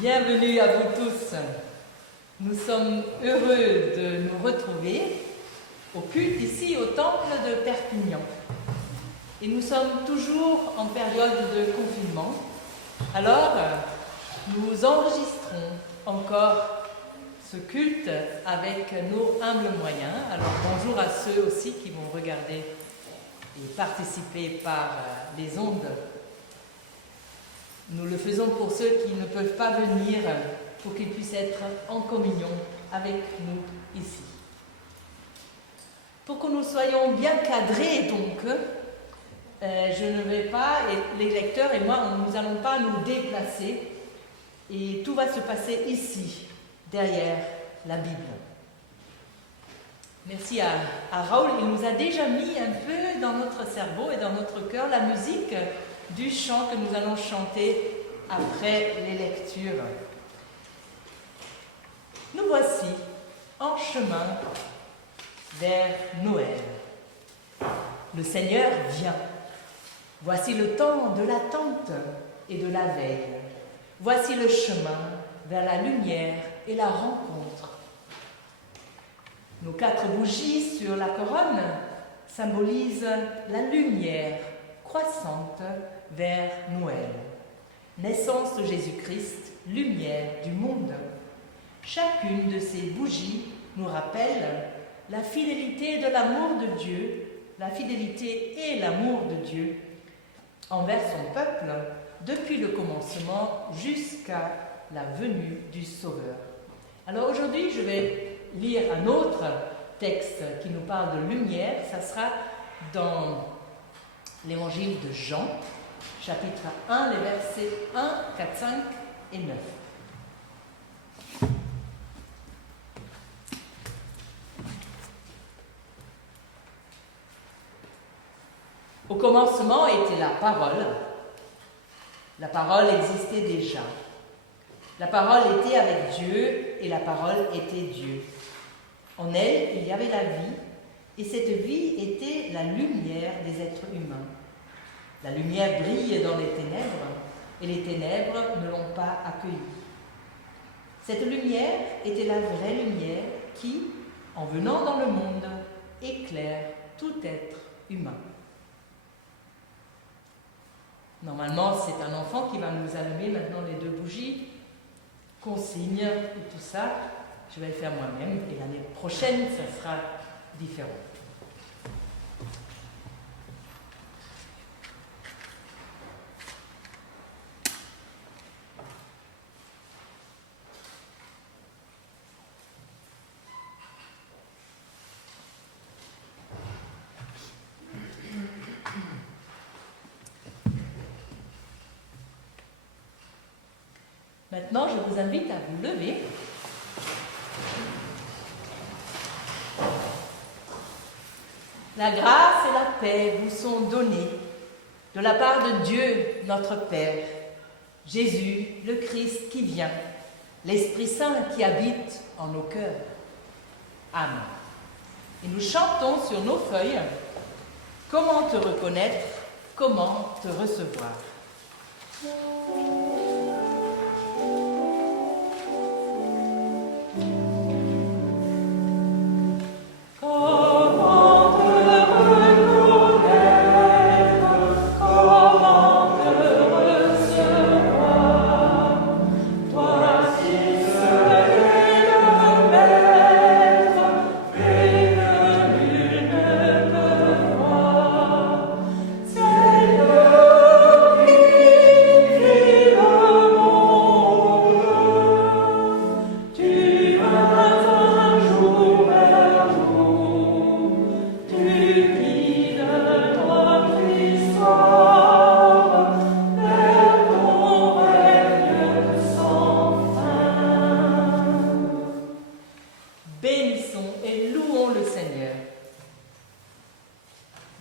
Bienvenue à vous tous. Nous sommes heureux de nous retrouver au culte ici au temple de Perpignan. Et nous sommes toujours en période de confinement. Alors, nous enregistrons encore ce culte avec nos humbles moyens. Alors, bonjour à ceux aussi qui vont regarder et participer par les ondes. Nous le faisons pour ceux qui ne peuvent pas venir, pour qu'ils puissent être en communion avec nous ici. Pour que nous soyons bien cadrés, donc, je ne vais pas, et les lecteurs et moi, nous n'allons pas nous déplacer, et tout va se passer ici, derrière la Bible. Merci à Raoul, il nous a déjà mis un peu dans notre cerveau et dans notre cœur la musique du chant que nous allons chanter après les lectures. Nous voici en chemin vers Noël. Le Seigneur vient. Voici le temps de l'attente et de la veille. Voici le chemin vers la lumière et la rencontre. Nos 4 bougies sur la couronne symbolisent la lumière croissante vers Noël. Naissance de Jésus-Christ, lumière du monde. Chacune de ces bougies nous rappelle la fidélité de l'amour de Dieu, la fidélité et l'amour de Dieu envers son peuple depuis le commencement jusqu'à la venue du Sauveur. Alors aujourd'hui, je vais lire un autre texte qui nous parle de lumière. Ça sera dans l'Évangile de Jean, chapitre 1, les versets 1, 4, 5 et 9. Au commencement était la parole. La parole existait déjà. La parole était avec Dieu et la parole était Dieu. En elle, il y avait la vie, et cette vie était la lumière des êtres humains. La lumière brille dans les ténèbres, et les ténèbres ne l'ont pas accueillie. Cette lumière était la vraie lumière qui, en venant dans le monde, éclaire tout être humain. Normalement, c'est un enfant qui va nous allumer maintenant les 2 bougies, consigne et tout ça. Je vais le faire moi-même, et l'année prochaine, ça sera différent. Maintenant, je vous invite à vous lever. La grâce et la paix vous sont données de la part de Dieu, notre Père, Jésus, le Christ qui vient, l'Esprit Saint qui habite en nos cœurs. Amen. Et nous chantons sur nos feuilles « Comment te reconnaître, comment te recevoir ».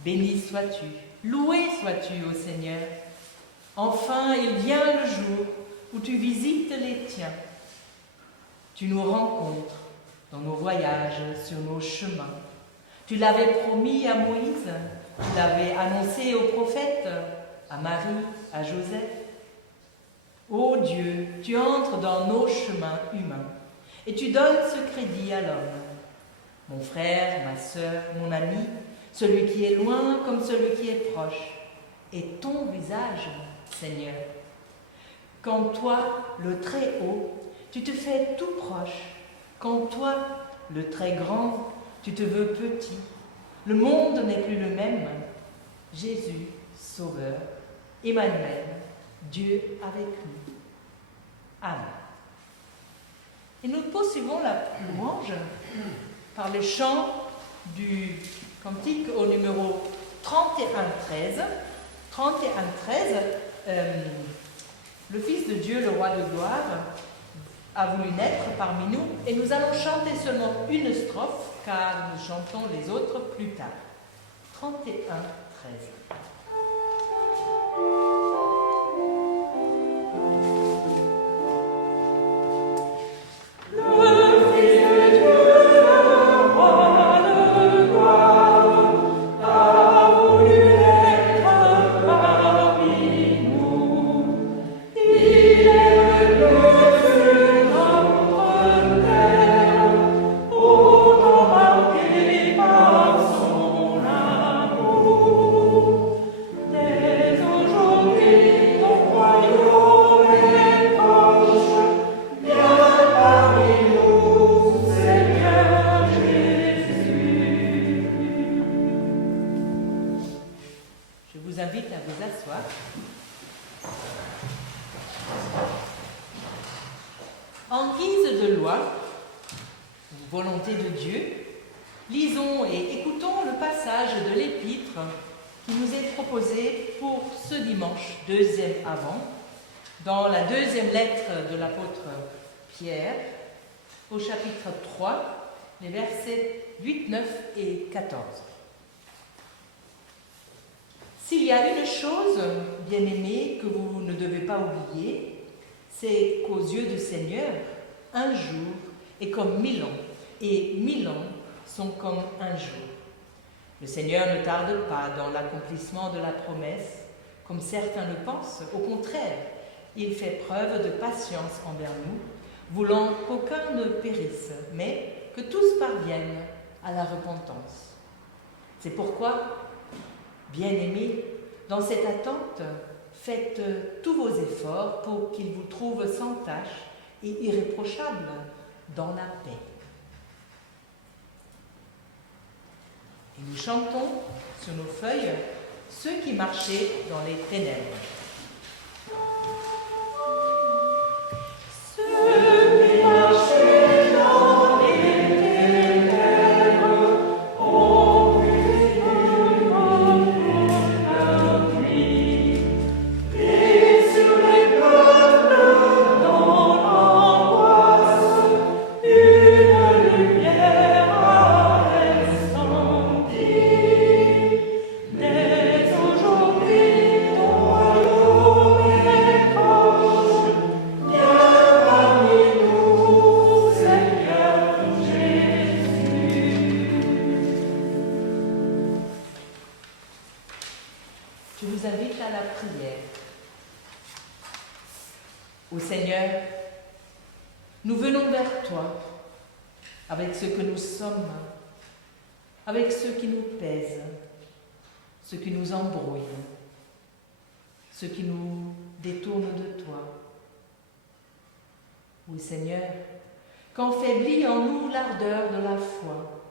Béni sois-tu, loué sois-tu au Seigneur. Enfin, il vient le jour où tu visites les tiens. Tu nous rencontres dans nos voyages, sur nos chemins. Tu l'avais promis à Moïse, tu l'avais annoncé aux prophètes, à Marie, à Joseph. Ô Dieu, tu entres dans nos chemins humains et tu donnes ce crédit à l'homme. Mon frère, ma sœur, mon ami, celui qui est loin comme celui qui est proche, est ton visage, Seigneur. Quand toi, le très haut, tu te fais tout proche, quand toi, le très grand, tu te veux petit, le monde n'est plus le même. Jésus, Sauveur, Emmanuel, Dieu avec nous. Amen. Et nous poursuivons la louange par le chant du cantique au numéro 31-13. 31-13, le Fils de Dieu, le Roi de gloire, a voulu naître parmi nous et nous allons chanter seulement une strophe car nous chantons les autres plus tard. 31-13. En guise de loi, volonté de Dieu, lisons et écoutons le passage de l'Épître qui nous est proposé pour ce dimanche 2e avant, dans la 2e lettre de l'apôtre Pierre, au chapitre 3, les versets 8, 9 et 14. S'il y a une chose, bien-aimés, que vous ne devez pas oublier, c'est qu'aux yeux du Seigneur, un jour est comme 1000 ans, et 1000 ans sont comme un jour. Le Seigneur ne tarde pas dans l'accomplissement de la promesse, comme certains le pensent. Au contraire, il fait preuve de patience envers nous, voulant qu'aucun ne périsse, mais que tous parviennent à la repentance. C'est pourquoi, bien-aimés, dans cette attente, faites tous vos efforts pour qu'il vous trouve sans tache et irréprochable dans la paix. Et nous chantons sur nos feuilles ceux qui marchaient dans les ténèbres. Je vous invite à la prière. Ô Seigneur, nous venons vers toi avec ce que nous sommes, avec ce qui nous pèse, ce qui nous embrouille, ce qui nous détourne de toi. Ô Seigneur, qu'enfaiblit en nous l'ardeur de la foi.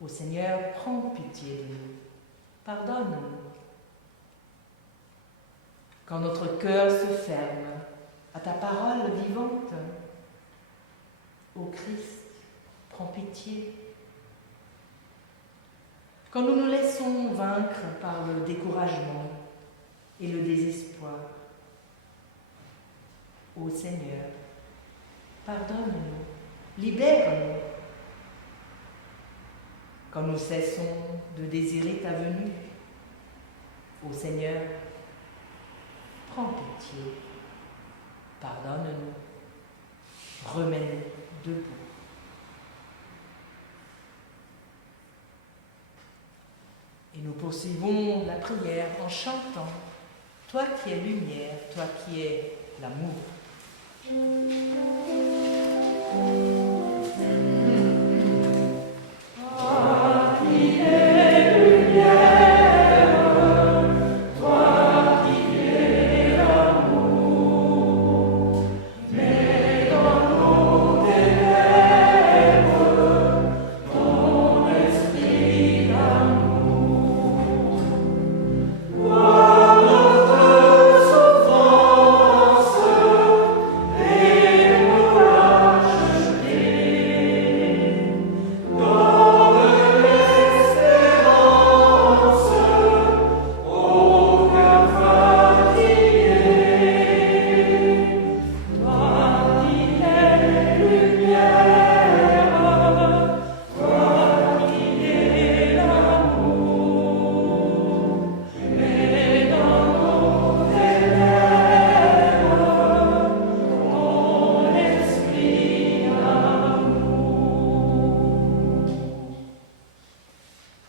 Ô Seigneur, prends pitié de nous. Pardonne-nous. Quand notre cœur se ferme à ta parole vivante, ô Christ, prends pitié. Quand nous nous laissons vaincre par le découragement et le désespoir, ô Seigneur, pardonne-nous, libère-nous. Quand nous cessons de désirer ta venue, ô Seigneur, prends pitié, pardonne-nous, remets-nous debout. Et nous poursuivons la prière en chantant toi qui es lumière, toi qui es l'amour.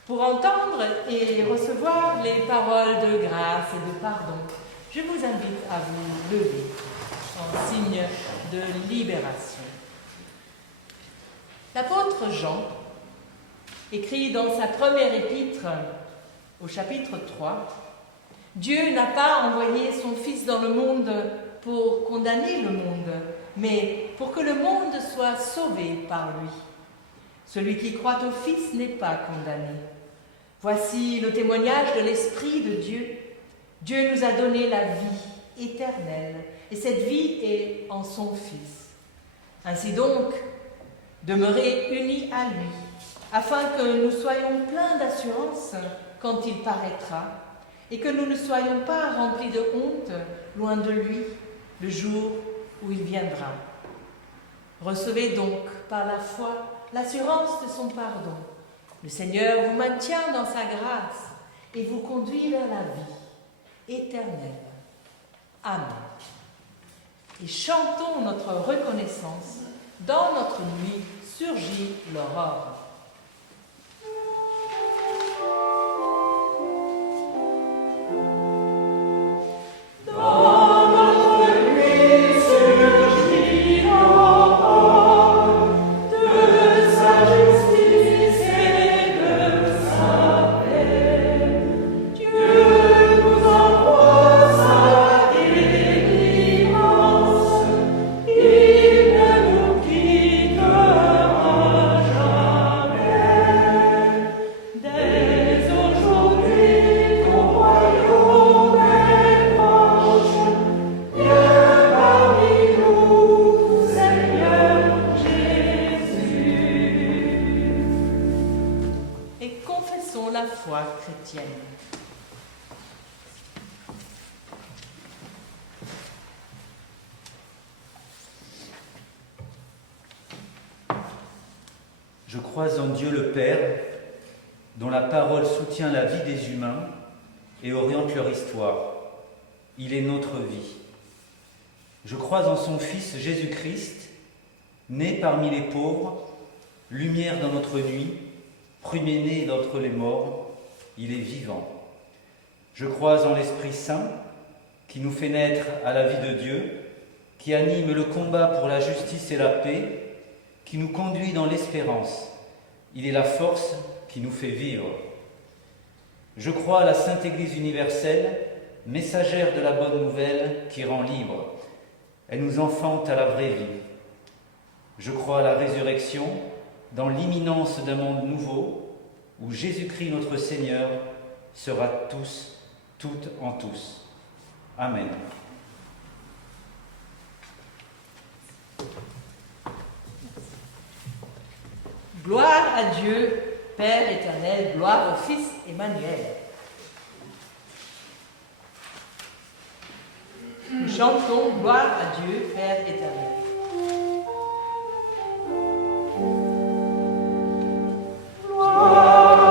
Pour entendre et recevoir les paroles de grâce et de pardon, je vous invite à vous lever en signe de libération. L'apôtre Jean écrit dans sa première épître au chapitre 3, « Dieu n'a pas envoyé son Fils dans le monde pour condamner le monde, mais pour que le monde soit sauvé par lui. Celui qui croit au Fils n'est pas condamné. Voici le témoignage de l'Esprit de Dieu. Dieu nous a donné la vie éternelle, et cette vie est en son Fils. Ainsi donc, demeurez unis à lui, afin que nous soyons pleins d'assurance quand il paraîtra, et que nous ne soyons pas remplis de honte loin de lui le jour où il viendra. Recevez donc par la foi l'assurance de son pardon. Le Seigneur vous maintient dans sa grâce et vous conduit vers la vie éternelle. Amen. Et chantons notre reconnaissance. Dans notre nuit surgit l'aurore. La foi chrétienne. Je crois en Dieu le Père, dont la parole soutient la vie des humains et oriente leur histoire. Il est notre vie. Je crois en son Fils Jésus-Christ, né parmi les pauvres, lumière dans notre nuit, premier-né d'entre les morts, il est vivant. Je crois en l'Esprit Saint, qui nous fait naître à la vie de Dieu, qui anime le combat pour la justice et la paix, qui nous conduit dans l'espérance. Il est la force qui nous fait vivre. Je crois à la Sainte Église universelle, messagère de la bonne nouvelle qui rend libre. Elle nous enfante à la vraie vie. Je crois à la résurrection, dans l'imminence d'un monde nouveau, où Jésus-Christ notre Seigneur sera tous, toutes en tous. Amen. Gloire à Dieu, Père éternel, gloire au Fils Emmanuel. Nous chantons gloire à Dieu, Père éternel. Gloire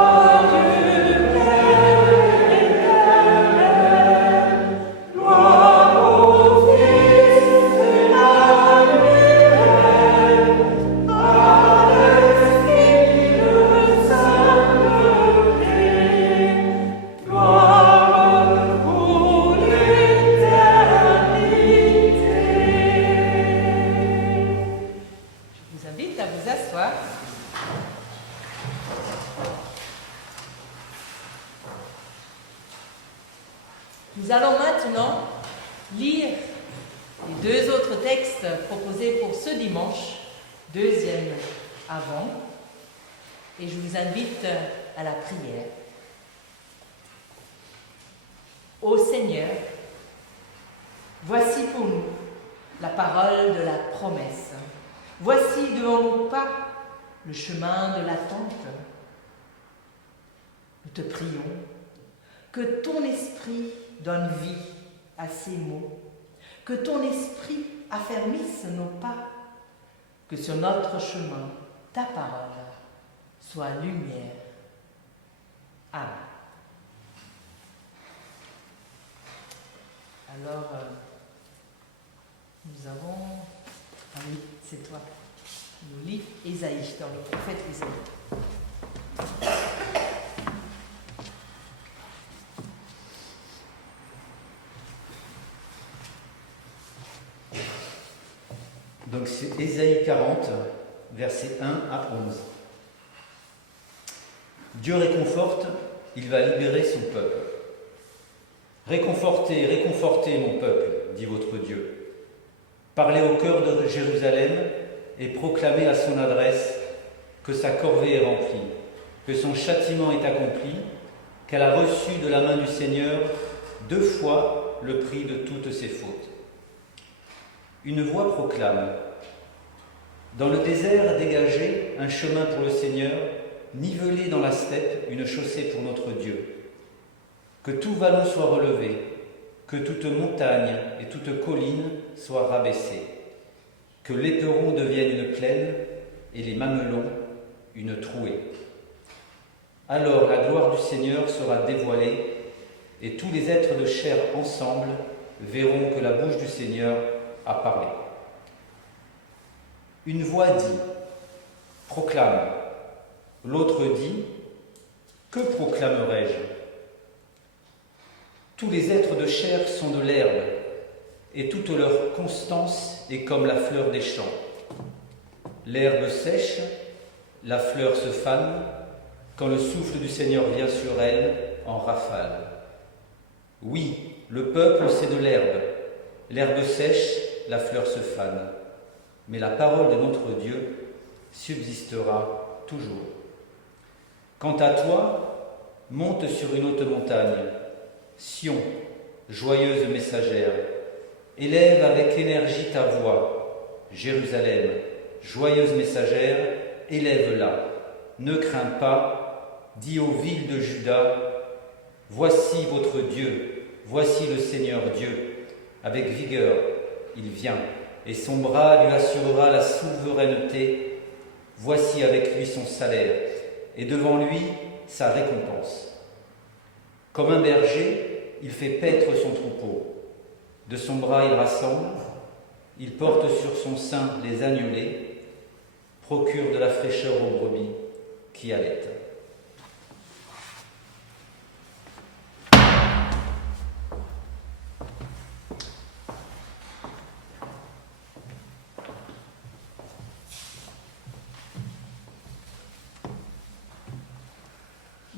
s'asseoir. Nous allons maintenant lire les deux autres textes proposés pour ce dimanche, deuxième avant, et je vous invite à la prière. Ô Seigneur, voici pour nous la parole de la promesse. Voici devant nos pas le chemin de l'attente. Nous te prions que ton esprit donne vie à ces mots, que ton esprit affermisse nos pas, que sur notre chemin, ta parole soit lumière. Amen. Alors, nous avons... Ah oui, c'est toi. Nous lis Ésaïe, dans le prophète Ésaïe. Donc c'est Ésaïe 40, versets 1 à 11. Dieu réconforte, il va libérer son peuple. Réconfortez, réconfortez mon peuple, dit votre Dieu. Parlez au cœur de Jérusalem et proclamez à son adresse que sa corvée est remplie, que son châtiment est accompli, qu'elle a reçu de la main du Seigneur 2 fois le prix de toutes ses fautes. Une voix proclame : dans le désert dégagez un chemin pour le Seigneur, nivelez dans la steppe une chaussée pour notre Dieu. Que tout vallon soit relevé, que toute montagne et toute colline soient rabaissées, que l'éperon devienne une plaine et les mamelons une trouée. Alors la gloire du Seigneur sera dévoilée et tous les êtres de chair ensemble verront que la bouche du Seigneur a parlé. Une voix dit : proclame. L'autre dit : que proclamerai-je ? Tous les êtres de chair sont de l'herbe, et toute leur constance est comme la fleur des champs. L'herbe sèche, la fleur se fane, quand le souffle du Seigneur vient sur elle en rafale. Oui, le peuple c'est de l'herbe sèche, la fleur se fane, mais la parole de notre Dieu subsistera toujours. Quant à toi, monte sur une haute montagne, Sion, joyeuse messagère, élève avec énergie ta voix, Jérusalem, joyeuse messagère, élève-la, ne crains pas, dis aux villes de Juda, voici votre Dieu, voici le Seigneur Dieu, avec vigueur il vient, et son bras lui assurera la souveraineté, voici avec lui son salaire, et devant lui sa récompense. Comme un berger, il fait paître son troupeau. De son bras il rassemble, il porte sur son sein les agnelets, procure de la fraîcheur aux brebis qui allaitent.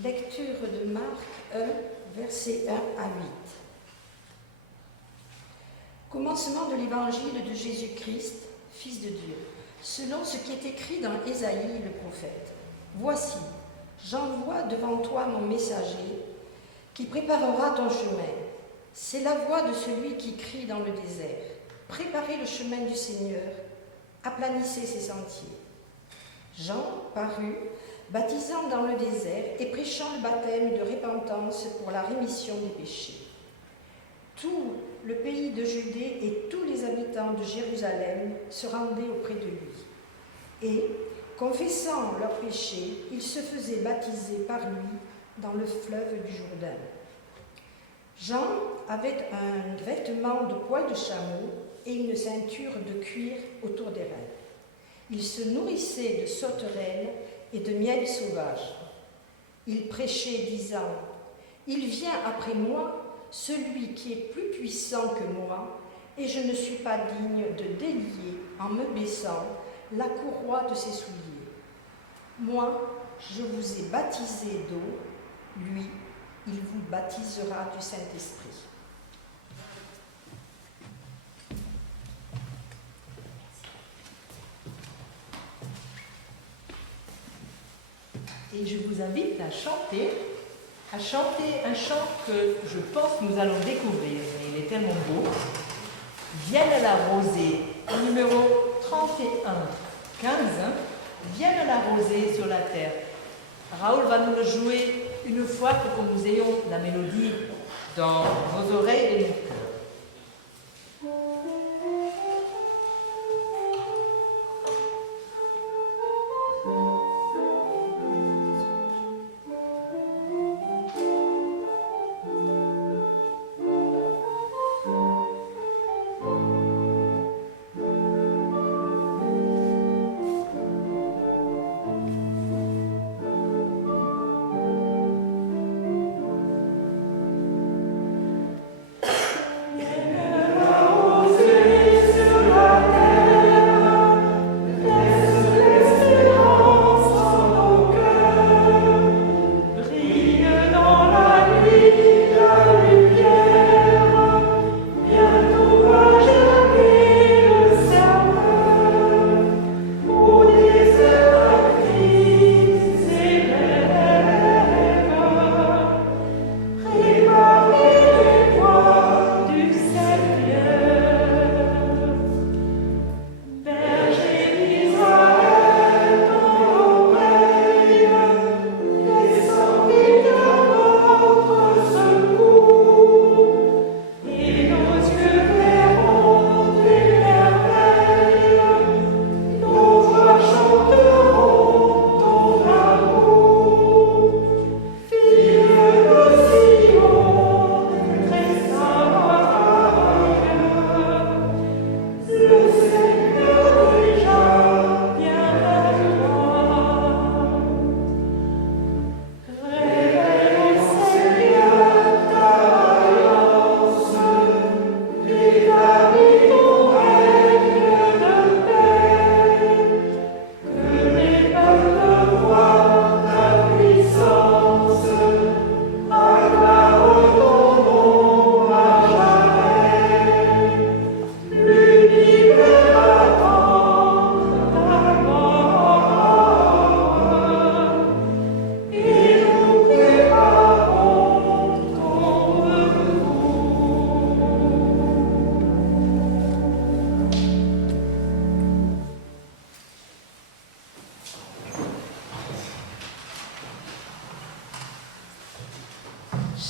Lecture de Marc 1, versets 1 à 8. Commencement de l'évangile de Jésus-Christ, Fils de Dieu, selon ce qui est écrit dans Ésaïe le prophète. Voici, j'envoie devant toi mon messager qui préparera ton chemin. C'est la voix de celui qui crie dans le désert. Préparez le chemin du Seigneur, aplanissez ses sentiers. Jean parut, baptisant dans le désert et prêchant le baptême de repentance pour la rémission des péchés. Tout le pays de Judée et tous les habitants de Jérusalem se rendaient auprès de lui. Et, confessant leurs péchés, ils se faisaient baptiser par lui dans le fleuve du Jourdain. Jean avait un vêtement de poil de chameau et une ceinture de cuir autour des reins. Il se nourrissait de sauterelles et de miel sauvage. Il prêchait, disant : il vient après moi celui qui est plus puissant que moi, et je ne suis pas digne de délier, en me baissant, la courroie de ses souliers. Moi, je vous ai baptisé d'eau, lui, il vous baptisera du Saint-Esprit. Et je vous invite à chanter un chant que je pense nous allons découvrir. Il est tellement beau. Vienne la rosée, numéro 31-15. Vienne la rosée sur la terre. Raoul va nous le jouer une fois pour que nous ayons la mélodie dans nos oreilles et nos cœurs.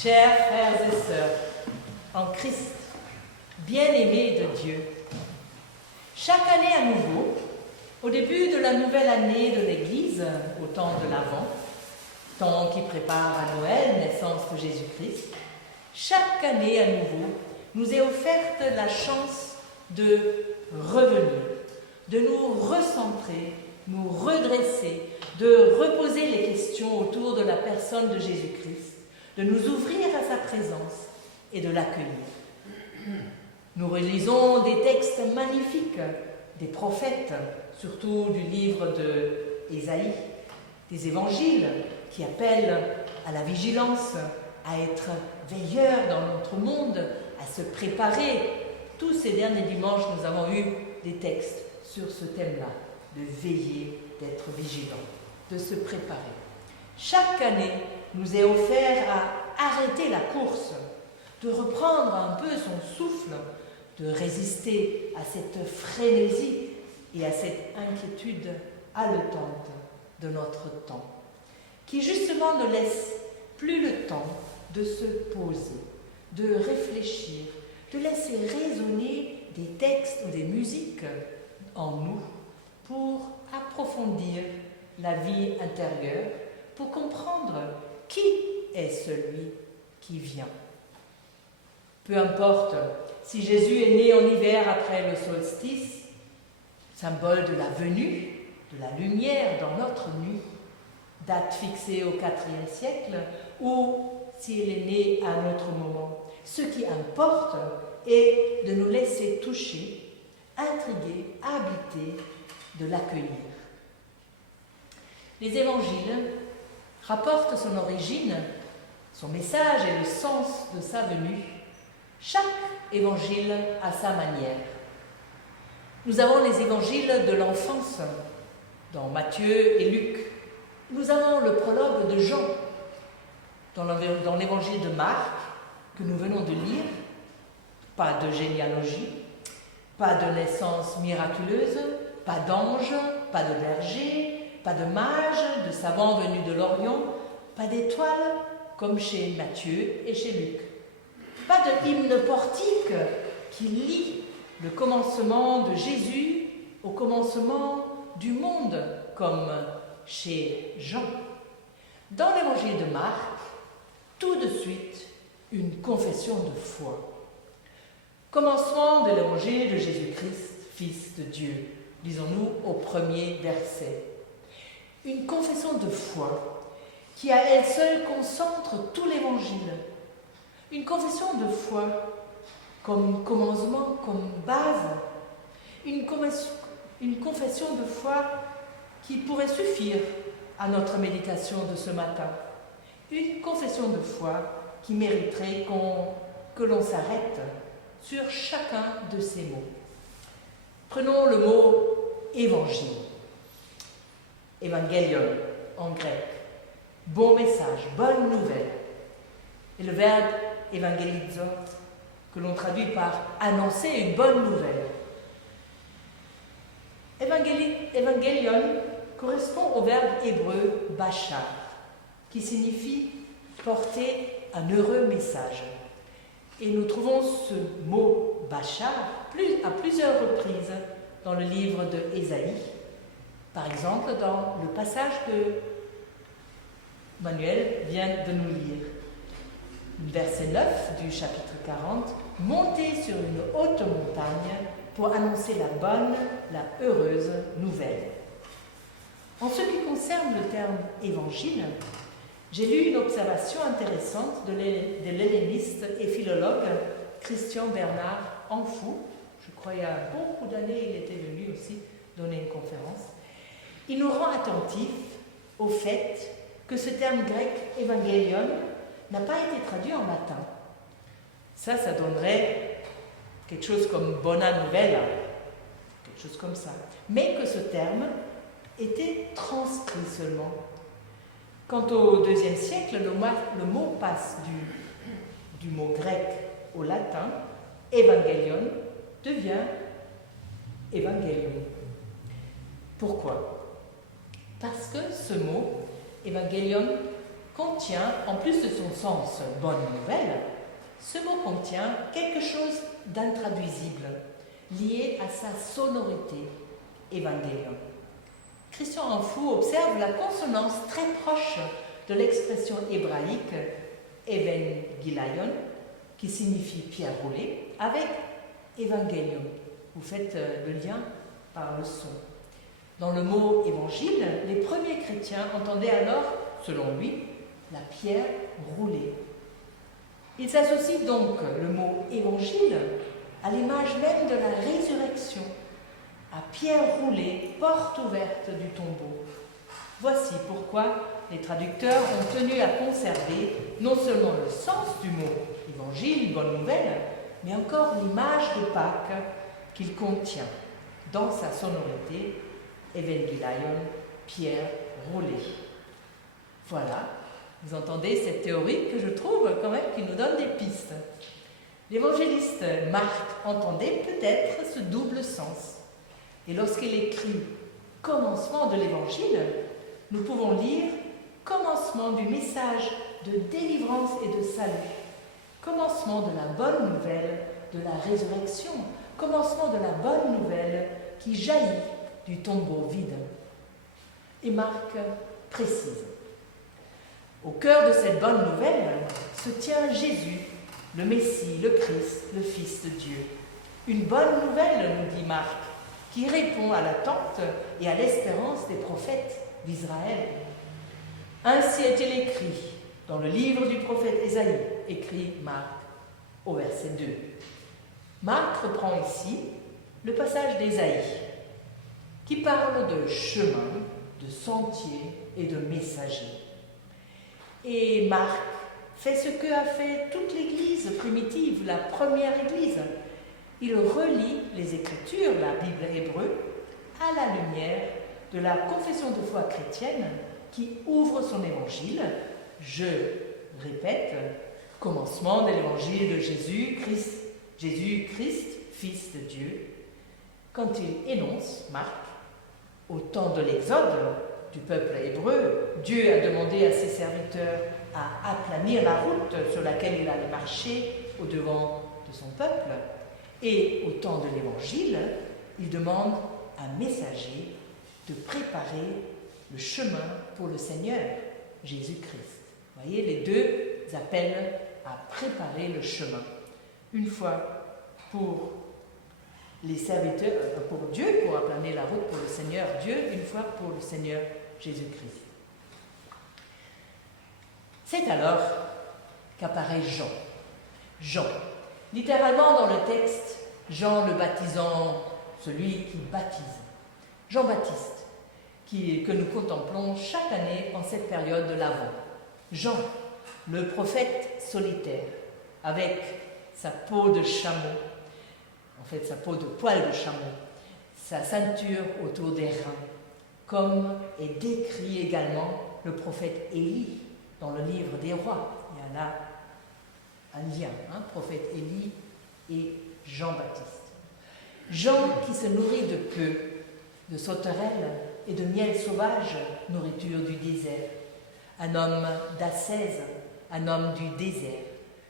Chers frères et sœurs, en Christ, bien-aimés de Dieu, chaque année à nouveau, au début de la nouvelle année de l'Église, au temps de l'Avent, temps qui prépare à Noël, naissance de Jésus-Christ, chaque année à nouveau, nous est offerte la chance de revenir, de nous recentrer, nous redresser, de reposer les questions autour de la personne de Jésus-Christ, de nous ouvrir à sa présence et de l'accueillir. Nous relisons des textes magnifiques des prophètes, surtout du livre d'Ésaïe, des évangiles qui appellent à la vigilance, à être veilleurs dans notre monde, à se préparer. Tous ces derniers dimanches, nous avons eu des textes sur ce thème-là, de veiller, d'être vigilant, de se préparer. Chaque année nous est offert à arrêter la course, de reprendre un peu son souffle, de résister à cette frénésie et à cette inquiétude haletante de notre temps, qui justement ne laisse plus le temps de se poser, de réfléchir, de laisser résonner des textes ou des musiques en nous pour approfondir la vie intérieure, pour comprendre qui est celui qui vient. Peu importe si Jésus est né en hiver après le solstice, symbole de la venue, de la lumière dans notre nuit, date fixée au IVe siècle, ou s'il est né à un autre moment. Ce qui importe est de nous laisser toucher, intriguer, habiter, de l'accueillir. Les évangiles rapportent son origine, son message et le sens de sa venue. Chaque évangile a sa manière. Nous avons les évangiles de l'enfance, dans Matthieu et Luc. Nous avons le prologue de Jean, dans l'évangile de Marc, que nous venons de lire. Pas de généalogie, pas de naissance miraculeuse, pas d'ange, pas de berger, pas de mages, de savants venus de l'Orient, pas d'étoiles comme chez Matthieu et chez Luc. Pas de hymne portique qui lie le commencement de Jésus au commencement du monde comme chez Jean. Dans l'évangile de Marc, tout de suite, une confession de foi. Commencement de l'évangile de Jésus-Christ, Fils de Dieu, lisons-nous au premier verset. Une confession de foi qui à elle seule concentre tout l'évangile. Une confession de foi comme commencement, comme base. Une confession de foi qui pourrait suffire à notre méditation de ce matin. Une confession de foi qui mériterait que l'on s'arrête sur chacun de ces mots. Prenons le mot évangile. Evangelion en grec. Bon message, bonne nouvelle. Et le verbe evangelizo, que l'on traduit par annoncer une bonne nouvelle. Evangelion correspond au verbe hébreu bachar, qui signifie porter un heureux message. Et nous trouvons ce mot bachar à plusieurs reprises dans le livre de Ésaïe. Par exemple, dans le passage que Manuel vient de nous lire. Verset 9 du chapitre 40. « Montez sur une haute montagne pour annoncer la bonne, la heureuse nouvelle. » En ce qui concerne le terme « évangile », j'ai lu une observation intéressante de l'helléniste et philologue Christian Bernard Anfou. Je crois il y a beaucoup d'années, il était venu aussi donner une conférence. Il nous rend attentifs au fait que ce terme grec « évangelion » n'a pas été traduit en latin. Ça donnerait quelque chose comme « bona novella », quelque chose comme ça. Mais que ce terme était transcrit seulement. Quant au IIe siècle, le mot passe du mot grec au latin, évangelion devient évangelium. Pourquoi? Parce que ce mot, évangelion, contient, en plus de son sens bonne nouvelle, ce mot contient quelque chose d'intraduisible, lié à sa sonorité, évangelion. Christian Anfou observe la consonance très proche de l'expression hébraïque evangelion, qui signifie pierre roulée, avec évangelium. Vous faites le lien par le son. Dans le mot évangile, les premiers chrétiens entendaient alors, selon lui, la pierre roulée. Il s'associe donc le mot évangile à l'image même de la résurrection, à pierre roulée, porte ouverte du tombeau. Voici pourquoi les traducteurs ont tenu à conserver non seulement le sens du mot évangile, bonne nouvelle, mais encore l'image de Pâques qu'il contient dans sa sonorité, evangelion, pierre roulée. Voilà, vous entendez cette théorie que je trouve quand même qui nous donne des pistes. L'évangéliste Marc entendait peut-être ce double sens. Et lorsqu'il écrit « commencement de l'évangile », nous pouvons lire « commencement du message de délivrance et de salut », commencement de la bonne nouvelle de la résurrection, commencement de la bonne nouvelle qui jaillit du tombeau vide. Et Marc précise. Au cœur de cette bonne nouvelle se tient Jésus, le Messie, le Christ, le Fils de Dieu. Une bonne nouvelle, nous dit Marc, qui répond à l'attente et à l'espérance des prophètes d'Israël. Ainsi est-il écrit dans le livre du prophète Ésaïe, écrit Marc au verset 2. Marc reprend ici le passage d'Ésaïe qui parle de chemin, de sentier et de messager. Et Marc fait ce que a fait toute l'Église primitive, la première Église. Il relie les Écritures, la Bible hébreu, à la lumière de la confession de foi chrétienne qui ouvre son évangile. Je répète, commencement de l'évangile de Jésus-Christ, Fils de Dieu, quand il énonce, Marc, au temps de l'Exode du peuple hébreu, Dieu a demandé à ses serviteurs à aplanir la route sur laquelle il allait marcher au-devant de son peuple. Et au temps de l'Évangile, il demande à un messager de préparer le chemin pour le Seigneur, Jésus-Christ. Vous voyez, les deux appellent à préparer le chemin. Une fois pour les serviteurs, pour Dieu, pour aplaner la route pour le Seigneur Dieu, une fois pour le Seigneur Jésus-Christ. C'est alors qu'apparaît Jean. Jean, littéralement dans le texte, Jean le baptisant, celui qui baptise. Jean-Baptiste, que nous contemplons chaque année en cette période de l'Avent. Jean, le prophète solitaire, avec sa peau de chameau, en fait sa peau de poil de chameau, sa ceinture autour des reins, comme est décrit également le prophète Élie dans le livre des rois. Il y en a un lien, prophète Élie et Jean-Baptiste. Jean qui se nourrit de peu, de sauterelles et de miel sauvage, nourriture du désert. Un homme d'ascèse, un homme du désert.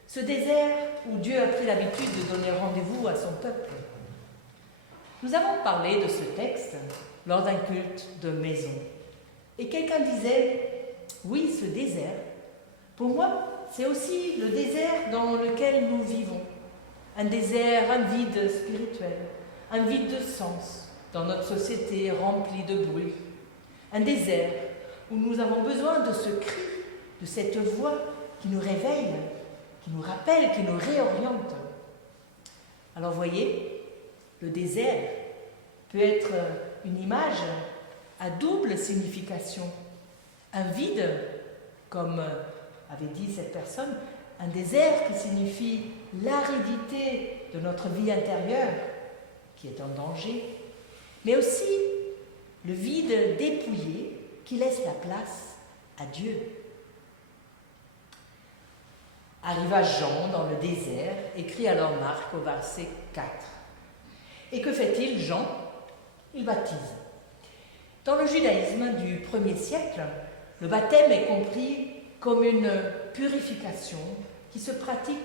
Ce désert où Dieu a pris l'habitude de donner rendez-vous à son peuple. Nous avons parlé de ce texte lors d'un culte de maison. Et quelqu'un disait, oui, ce désert, pour moi, c'est aussi le désert dans lequel nous vivons. Un désert, un vide spirituel, un vide de sens dans notre société remplie de bruit. Un désert où nous avons besoin de ce cri, de cette voix qui nous réveille, qui nous rappelle, qui nous réoriente. Alors voyez, le désert peut être une image à double signification. Un vide, comme avait dit cette personne, un désert qui signifie l'aridité de notre vie intérieure, qui est en danger, mais aussi le vide dépouillé qui laisse la place à Dieu. Arriva Jean dans le désert, écrit alors Marc au verset 4. Et que fait-il, Jean? Il baptise. Dans le judaïsme du 1er siècle, le baptême est compris comme une purification qui se pratique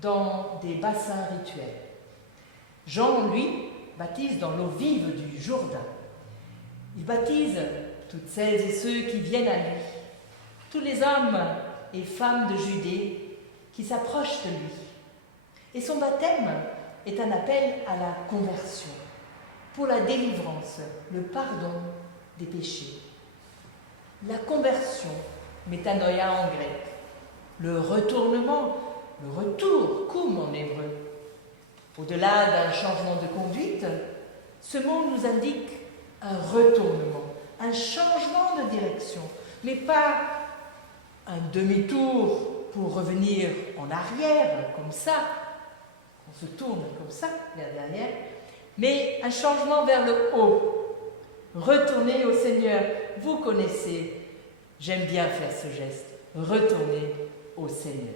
dans des bassins rituels. Jean, lui, baptise dans l'eau vive du Jourdain. Il baptise toutes celles et ceux qui viennent à lui, tous les hommes et femmes de Judée qui s'approchent de lui. Et son baptême est un appel à la conversion, pour la délivrance, le pardon des péchés. La conversion, métanoïa en grec, le retournement, le retour, koum en hébreu. Au-delà d'un changement de conduite, ce mot nous indique un retournement, un changement de direction, mais pas un demi-tour pour revenir en arrière, comme ça, on se tourne comme ça, vers derrière, mais un changement vers le haut. Retourner au Seigneur, vous connaissez, j'aime bien faire ce geste, retourner au Seigneur.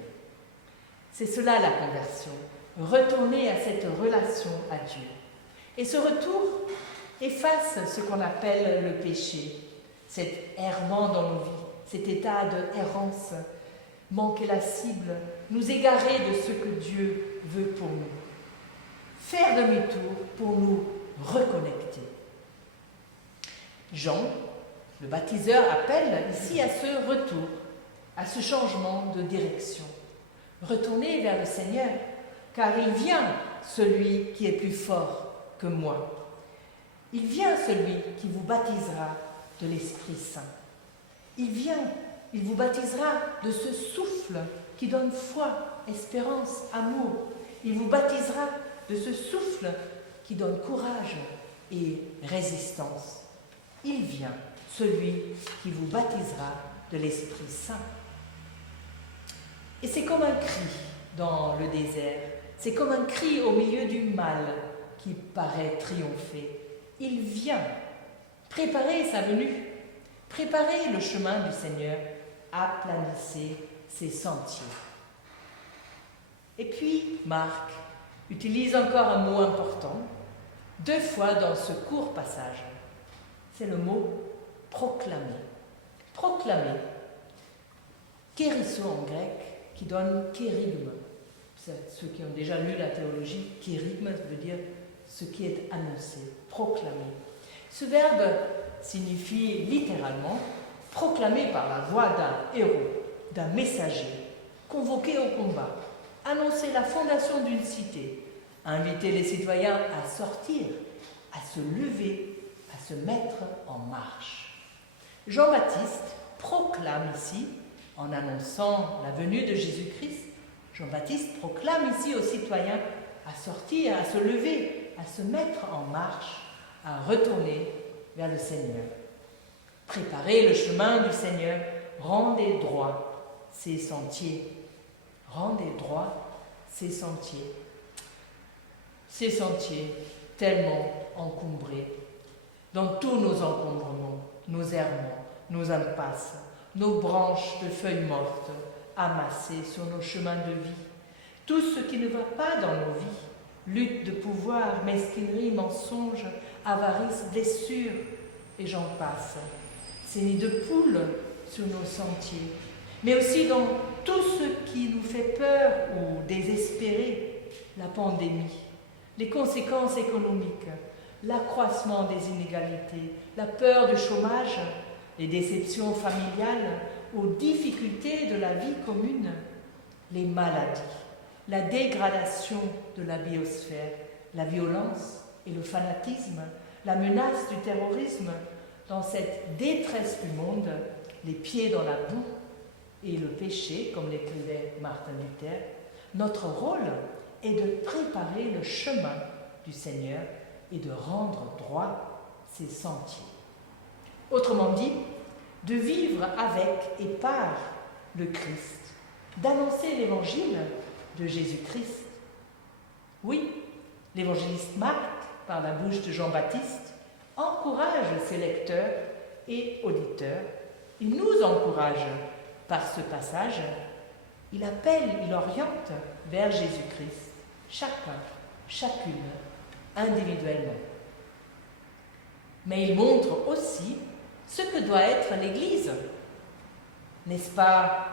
C'est cela la conversion, retourner à cette relation à Dieu. Et ce retour efface ce qu'on appelle le péché, cet errement dans nos vies, cet état de errance, manquer la cible, nous égarer de ce que Dieu veut pour nous. Faire demi-tour pour nous reconnecter. Jean, le baptiseur, appelle ici à ce retour, à ce changement de direction. Retournez vers le Seigneur, car il vient celui qui est plus fort que moi. Il vient celui qui vous baptisera de l'Esprit Saint. Il vient, il vous baptisera de ce souffle qui donne foi, espérance, amour. Il vous baptisera de ce souffle qui donne courage et résistance. Il vient, celui qui vous baptisera de l'Esprit Saint. Et c'est comme un cri dans le désert, c'est comme un cri au milieu du mal qui paraît triompher. Il vient préparer sa venue, préparer le chemin du Seigneur, aplanissez ses sentiers. Et puis, Marc utilise encore un mot important, 2 fois dans ce court passage. C'est le mot proclamer. Proclamer. Kérisso en grec, qui donne kérigme. Ceux qui ont déjà lu la théologie, kérigme veut dire ce qui est annoncé, proclamer. Ce verbe signifie littéralement proclamer par la voix d'un héros, d'un messager, convoqué au combat, annoncer la fondation d'une cité, inviter les citoyens à sortir, à se lever, à se mettre en marche. Jean-Baptiste proclame ici, en annonçant la venue de Jésus-Christ, Jean-Baptiste proclame ici aux citoyens à sortir, à se lever, à se mettre en marche, à retourner vers le Seigneur. Préparez le chemin du Seigneur, rendez droit ses sentiers. Rendez droit ses sentiers. Ces sentiers tellement encombrés, dans tous nos encombrements, nos errements, nos impasses, nos branches de feuilles mortes amassées sur nos chemins de vie, tout ce qui ne va pas dans nos vies, lutte de pouvoir, mesquinerie, mensonge, avarice, blessure, et j'en passe. Ces nids de poules sur nos sentiers, mais aussi dans tout ce qui nous fait peur ou désespérer, la pandémie, les conséquences économiques, l'accroissement des inégalités, la peur du chômage, les déceptions familiales, aux difficultés de la vie commune, les maladies, la dégradation de la biosphère, la violence et le fanatisme, la menace du terrorisme, dans cette détresse du monde, les pieds dans la boue et le péché, comme l'écrivait Martin Luther, notre rôle est de préparer le chemin du Seigneur et de rendre droit ses sentiers. Autrement dit, de vivre avec et par le Christ, d'annoncer l'évangile de Jésus-Christ. Oui, l'évangéliste Marc, par la bouche de Jean-Baptiste, encourage ses lecteurs et auditeurs. Il nous encourage par ce passage. Il appelle, il oriente vers Jésus-Christ, chacun, chacune, individuellement. Mais il montre aussi ce que doit être l'Église. N'est-ce pas,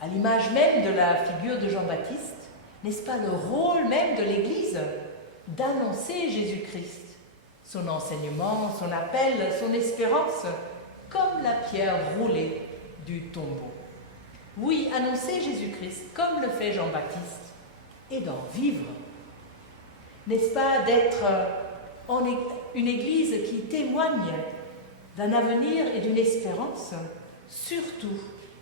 à l'image même de la figure de Jean-Baptiste, n'est-ce pas le rôle même de l'Église d'annoncer Jésus-Christ, son enseignement, son appel, son espérance, comme la pierre roulée du tombeau. Oui, annoncer Jésus-Christ comme le fait Jean-Baptiste et d'en vivre. N'est-ce pas d'être une Église qui témoigne d'un avenir et d'une espérance, surtout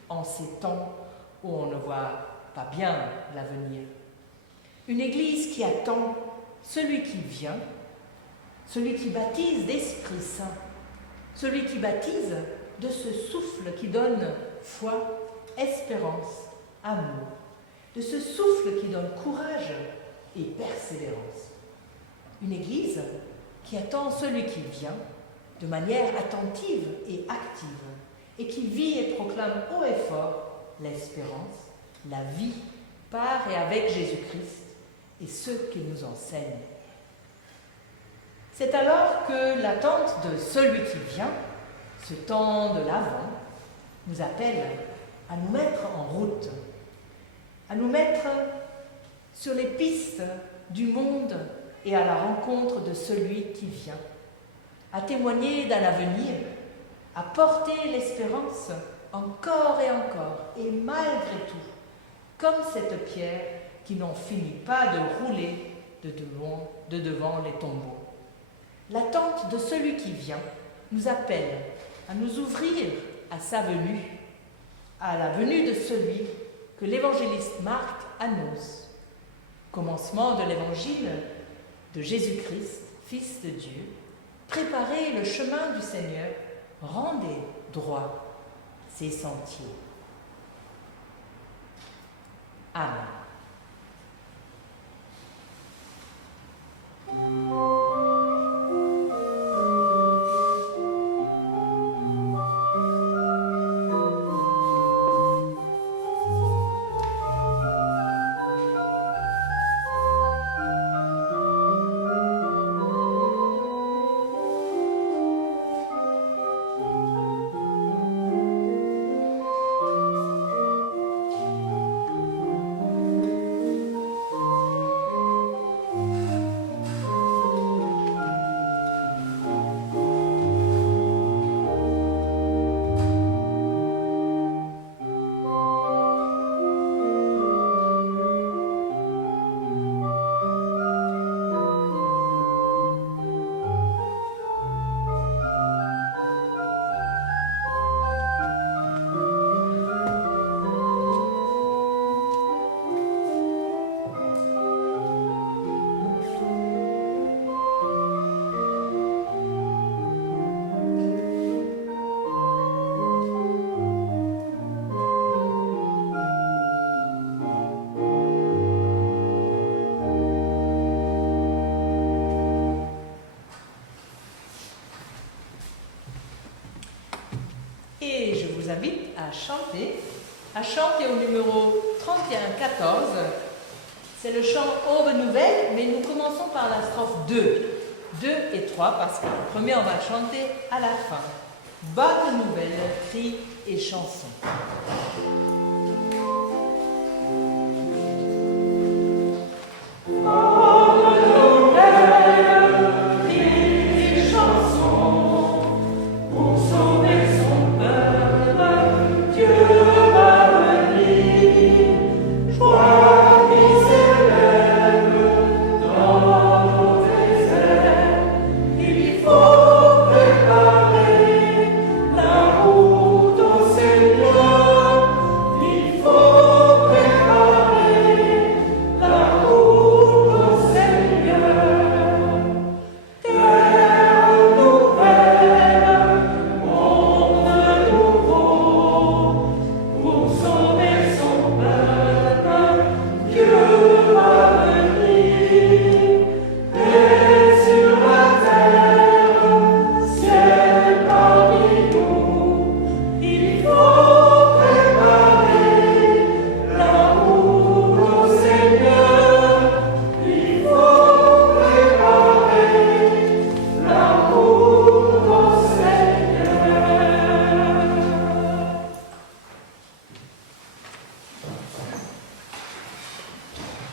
en ces temps où on ne voit pas bien l'avenir. Une Église qui attend celui qui vient, celui qui baptise d'Esprit Saint, celui qui baptise de ce souffle qui donne foi, espérance, amour, de ce souffle qui donne courage et persévérance. Une Église qui attend celui qui vient de manière attentive et active, et qui vit et proclame haut et fort l'espérance, la vie par et avec Jésus-Christ et ceux qui nous enseignent. C'est alors que l'attente de celui qui vient, ce temps de l'Avent, nous appelle à nous mettre en route, à nous mettre sur les pistes du monde et à la rencontre de celui qui vient, à témoigner d'un avenir, à porter l'espérance encore et malgré tout, comme cette pierre qui n'en finit pas de rouler de devant les tombeaux. L'attente de celui qui vient nous appelle à nous ouvrir à sa venue, à la venue de celui que l'évangéliste Marc annonce. Commencement de l'évangile de Jésus-Christ, Fils de Dieu, préparer le chemin du Seigneur, rendez droit ces sentiers. Amen. Et je vous invite à chanter au numéro 31-14. C'est le chant Aube Nouvelle, mais nous commençons par la strophe 2. 2 et 3, parce que le premier, on va chanter à la fin. Bonne nouvelle, cris et chansons.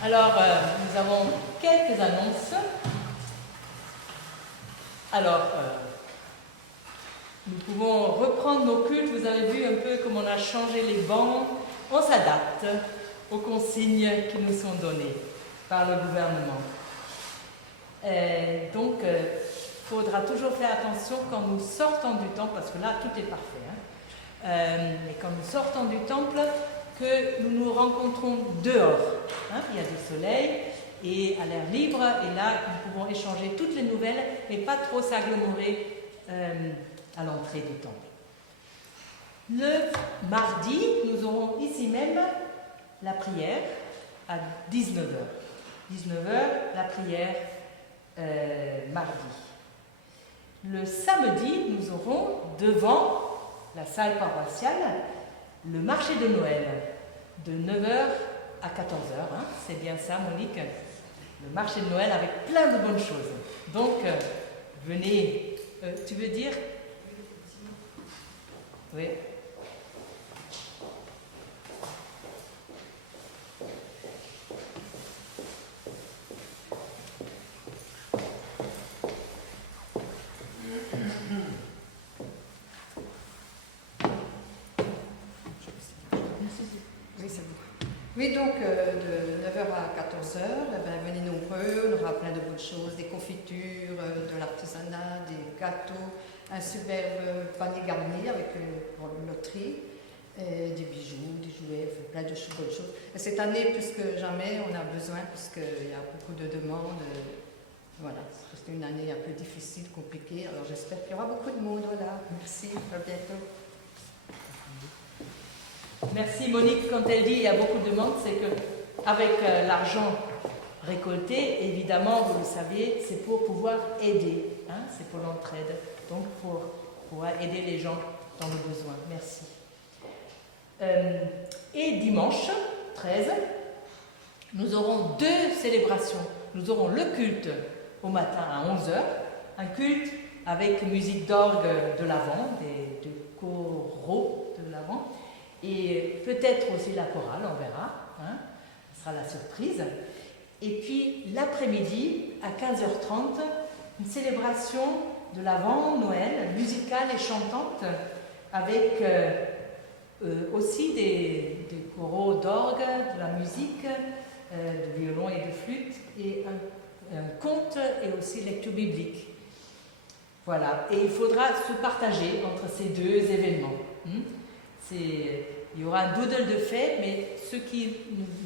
Alors, nous avons quelques annonces. Alors, nous pouvons reprendre nos cultes. Vous avez vu un peu comme on a changé les bancs. On s'adapte aux consignes qui nous sont données par le gouvernement. Donc, il faudra toujours faire attention quand nous sortons du temple, parce que là, tout est parfait. Mais quand nous sortons du temple, que nous nous rencontrons dehors. Il y a du soleil et à l'air libre, et là, nous pouvons échanger toutes les nouvelles, mais pas trop s'agglomérer à l'entrée du temple. Le mardi, nous aurons ici même la prière à 19h. 19h, la prière mardi. Le samedi, nous aurons devant la salle paroissiale le marché de Noël de 9h à 14h. C'est bien ça, Monique? Le marché de Noël avec plein de bonnes choses. Donc, venez. Tu veux dire? Oui. Oui, donc de 9h à 14h, venez nombreux, on aura plein de bonnes choses, des confitures, de l'artisanat, des gâteaux, un superbe panier garni avec une loterie, des bijoux, des jouets, plein de bonnes choses. Et cette année, plus que jamais, on a besoin, puisqu'il y a beaucoup de demandes, Voilà, c'était une année un peu difficile, compliquée, alors j'espère qu'il y aura beaucoup de monde, voilà. Merci, à bientôt. Merci Monique, quand elle dit il y a beaucoup de monde, c'est que avec l'argent récolté, évidemment, vous le savez, c'est pour pouvoir aider, hein, c'est pour l'entraide, donc pour pouvoir aider les gens dans le besoin. Merci. Et dimanche 13, nous aurons 2 célébrations. Nous aurons le culte au matin à 11h, un culte avec musique d'orgue de l'Avent, des choraux de l'Avent, et peut-être aussi la chorale, on verra, hein, ce sera la surprise. Et puis l'après-midi, à 15h30, une célébration de l'Avent, Noël, musicale et chantante, avec aussi des choraux d'orgue, de la musique, de violon et de flûte, et un conte et aussi lecture biblique. Voilà, et il faudra se partager entre ces 2 événements. Il y aura un doodle de fait, mais ceux qui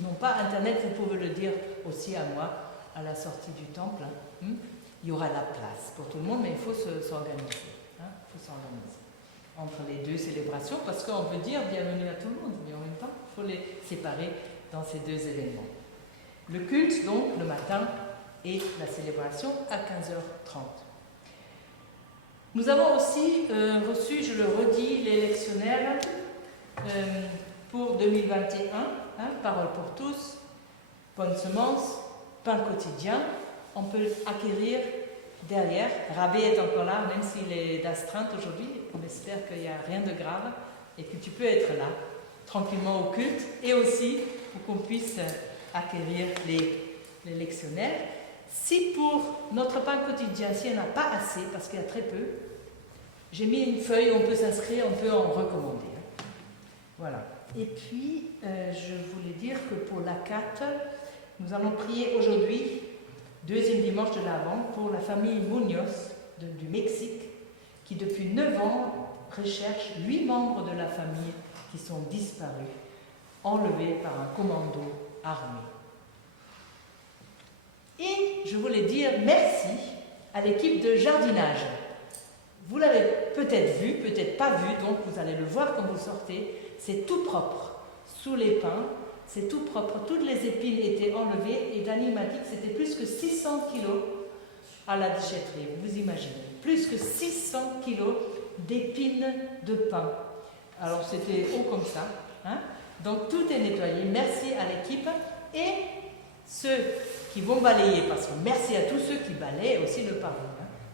n'ont pas Internet, vous pouvez le dire aussi à moi, à la sortie du temple. Il y aura la place pour tout le monde, mais il faut s'organiser. Il faut s'organiser entre les 2 célébrations, parce qu'on veut dire bienvenue à tout le monde, mais en même temps, il faut les séparer dans ces 2 événements. Le culte, donc, le matin, et la célébration à 15h30. Nous avons aussi reçu, je le redis, les lectionnaires pour 2021, Parole pour tous, Bonne semence, Pain quotidien. On peut acquérir derrière. Rabé est encore là, même s'il est d'astreinte aujourd'hui. On espère qu'il n'y a rien de grave et que tu peux être là, tranquillement au culte, et aussi pour qu'on puisse acquérir les lectionnaires. Si pour notre pain quotidien, s'il n'y en a pas assez, parce qu'il y a très peu, j'ai mis une feuille où on peut s'inscrire, on peut en recommander. Voilà. Et puis, je voulais dire que pour la 4, nous allons prier aujourd'hui, 2e dimanche de l'Avent, pour la famille Munoz du Mexique, qui depuis 9 ans recherche 8 membres de la famille qui sont disparus, enlevés par un commando armé. Et je voulais dire merci à l'équipe de jardinage. Vous l'avez peut-être vu, peut-être pas vu, donc vous allez le voir quand vous sortez. C'est tout propre, sous les pins, c'est tout propre. Toutes les épines étaient enlevées et Dani m'a dit que c'était plus que 600 kilos à la déchetterie, vous imaginez. Plus que 600 kilos d'épines de pin. Alors c'était haut comme ça. Donc tout est nettoyé. Merci à l'équipe et ceux qui vont balayer, parce que merci à tous ceux qui balayent aussi le pavé.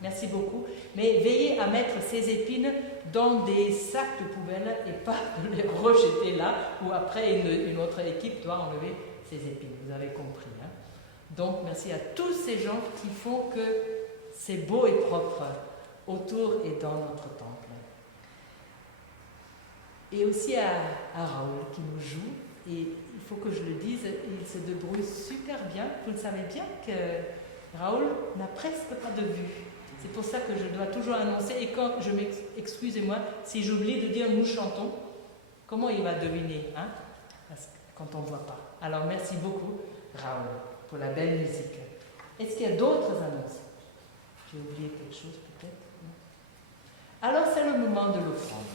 Merci beaucoup. Mais veillez à mettre ces épines dans des sacs de poubelle et pas de les rejeter là, où après une autre équipe doit enlever ces épines. Vous avez compris. Donc merci à tous ces gens qui font que c'est beau et propre autour et dans notre temple. Et aussi à Raoul qui nous joue. Et il faut que je le dise, il se débrouille super bien. Vous le savez bien que Raoul n'a presque pas de vue. C'est pour ça que je dois toujours annoncer. Et quand je excusez-moi, si j'oublie de dire nous chantons, comment il va deviner quand on ne voit pas. Alors merci beaucoup Raoul pour la belle musique. Est-ce qu'il y a d'autres annonces? J'ai oublié quelque chose peut-être? Alors c'est le moment de l'offrande.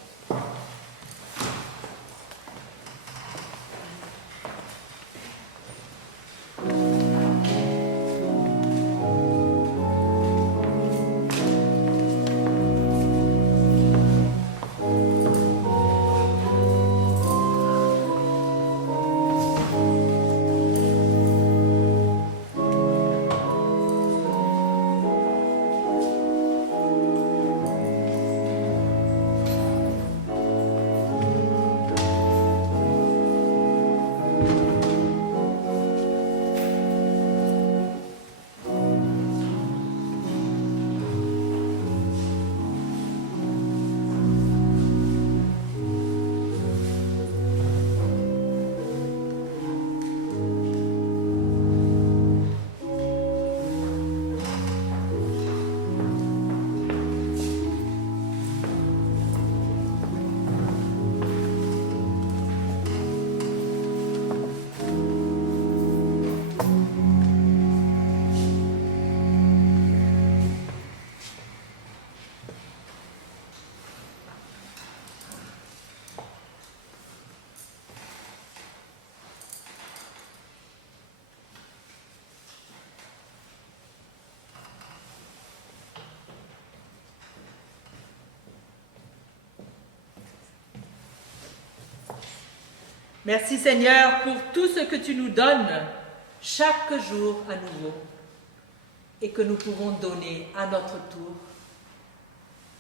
Merci Seigneur pour tout ce que tu nous donnes chaque jour à nouveau et que nous pouvons donner à notre tour.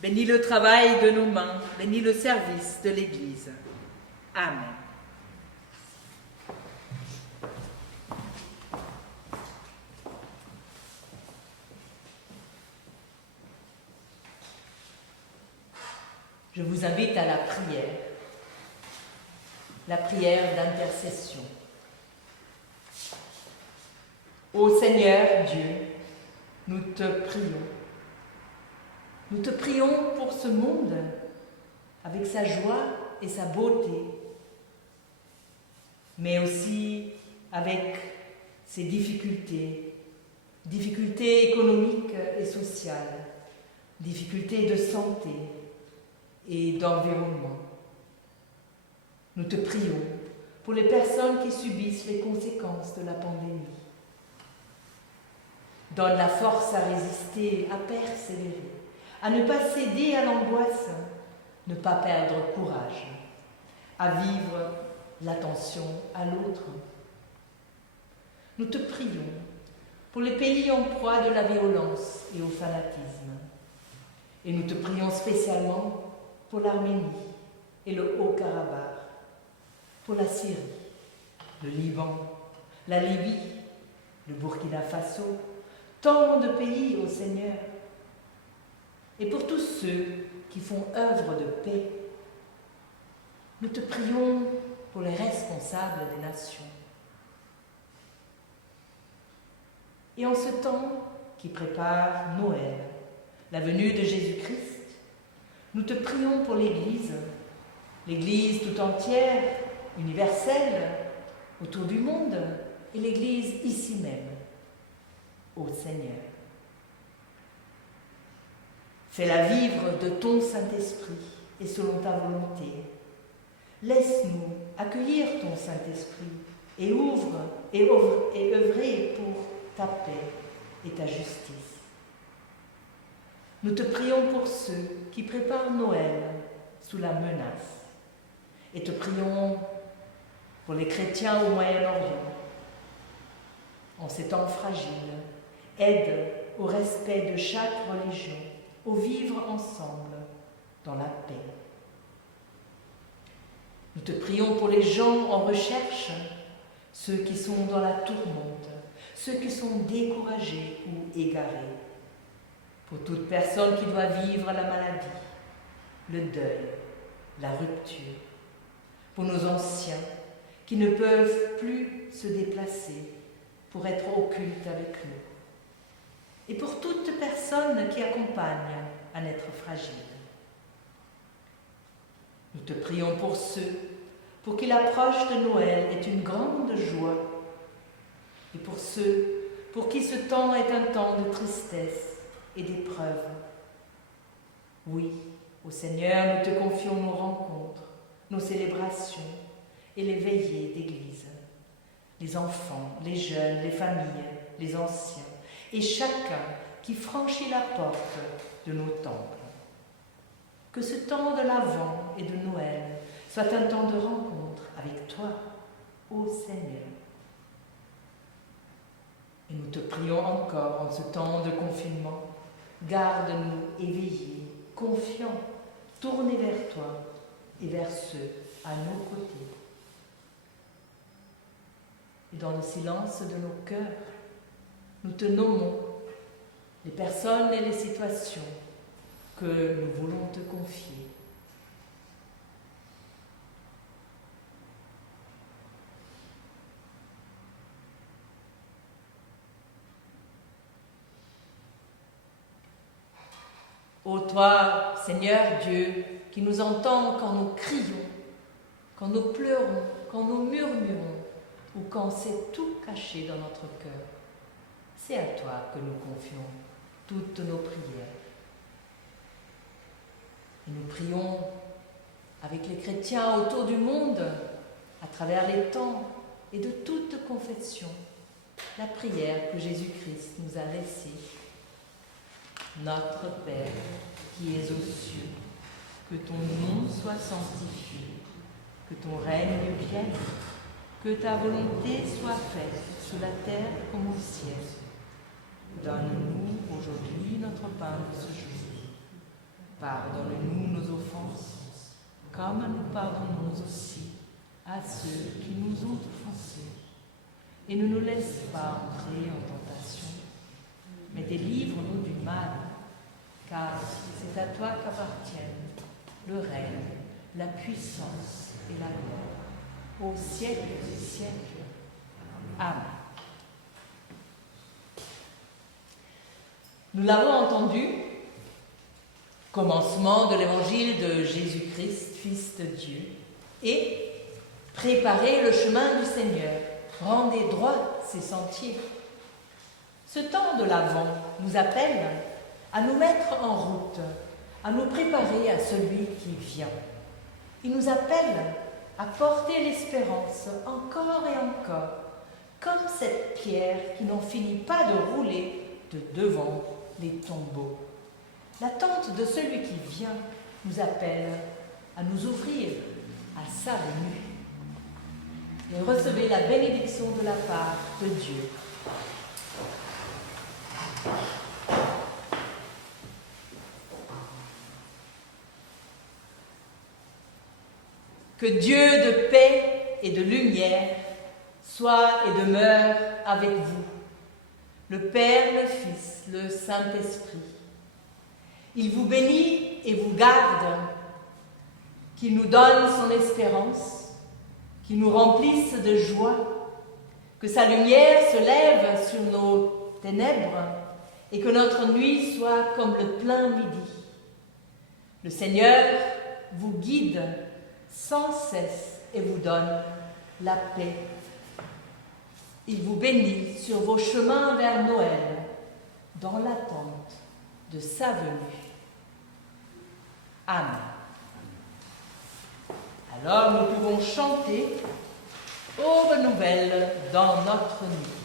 Bénis le travail de nos mains, bénis le service de l'Église. Amen. Je vous invite à la prière d'intercession. Ô Seigneur Dieu, nous te prions. Nous te prions pour ce monde, avec sa joie et sa beauté, mais aussi avec ses difficultés économiques et sociales, difficultés de santé et d'environnement. Nous te prions pour les personnes qui subissent les conséquences de la pandémie. Donne la force à résister, à persévérer, à ne pas céder à l'angoisse, ne pas perdre courage, à vivre l'attention à l'autre. Nous te prions pour les pays en proie de la violence et au fanatisme. Et nous te prions spécialement pour l'Arménie et le Haut-Karabakh, pour la Syrie, le Liban, la Libye, le Burkina Faso, tant de pays, ô Seigneur, et pour tous ceux qui font œuvre de paix. Nous te prions pour les responsables des nations. Et en ce temps qui prépare Noël, la venue de Jésus-Christ, nous te prions pour l'Église, l'Église tout entière, universelle, autour du monde, et l'Église ici même. Ô Seigneur, fais-la vivre de ton Saint-Esprit et selon ta volonté. Laisse-nous accueillir ton Saint-Esprit et œuvrer pour ta paix et ta justice. Nous te prions pour ceux qui préparent Noël sous la menace et te prions pour les chrétiens au Moyen-Orient. En ces temps fragiles, aide au respect de chaque religion, au vivre ensemble dans la paix. Nous te prions pour les gens en recherche, ceux qui sont dans la tourmente, ceux qui sont découragés ou égarés, pour toute personne qui doit vivre la maladie, le deuil, la rupture, pour nos anciens qui ne peuvent plus se déplacer pour être au culte avec nous, et pour toute personne qui accompagne un être fragile. Nous te prions pour ceux pour qui l'approche de Noël est une grande joie, et pour ceux pour qui ce temps est un temps de tristesse et d'épreuve. Oui, ô Seigneur, nous te confions nos rencontres, nos célébrations et les veillées d'église, les enfants, les jeunes, les familles, les anciens, et chacun qui franchit la porte de nos temples. Que ce temps de l'Avent et de Noël soit un temps de rencontre avec toi, ô Seigneur. Et nous te prions encore en ce temps de confinement, garde-nous éveillés, confiants, tournés vers toi et vers ceux à nos côtés. Et dans le silence de nos cœurs, nous te nommons les personnes et les situations que nous voulons te confier. Ô toi, Seigneur Dieu, qui nous entends quand nous crions, quand nous pleurons, quand nous murmurons, ou quand c'est tout caché dans notre cœur, c'est à toi que nous confions toutes nos prières. Et nous prions avec les chrétiens autour du monde, à travers les temps et de toute confession, la prière que Jésus-Christ nous a laissée. Notre Père, qui es aux cieux, que ton nom soit sanctifié, que ton règne vienne, que ta volonté soit faite sur la terre comme au ciel. Donne-nous aujourd'hui notre pain de ce jour. Pardonne-nous nos offenses, comme nous pardonnons aussi à ceux qui nous ont offensés. Et ne nous laisse pas entrer en tentation, mais délivre-nous du mal, car c'est à toi qu'appartiennent le règne, la puissance et la gloire, au siècle des siècles. Amen. Nous l'avons entendu, commencement de l'évangile de Jésus-Christ, Fils de Dieu, et préparez le chemin du Seigneur, rendez droit ses sentiers. Ce temps de l'Avent nous appelle à nous mettre en route, à nous préparer à celui qui vient. Il nous appelle à porter l'espérance encore et encore, comme cette pierre qui n'en finit pas de rouler de devant les tombeaux. L'attente de celui qui vient nous appelle à nous ouvrir à sa venue. Et recevez la bénédiction de la part de Dieu. Que Dieu de paix et de lumière soit et demeure avec vous, le Père, le Fils, le Saint-Esprit. Il vous bénit et vous garde, qu'il nous donne son espérance, qu'il nous remplisse de joie, que sa lumière se lève sur nos ténèbres et que notre nuit soit comme le plein midi. Le Seigneur vous guide sans cesse et vous donne la paix. Il vous bénit sur vos chemins vers Noël, dans l'attente de sa venue. Amen. Alors nous pouvons chanter Aube nouvelle dans notre nuit.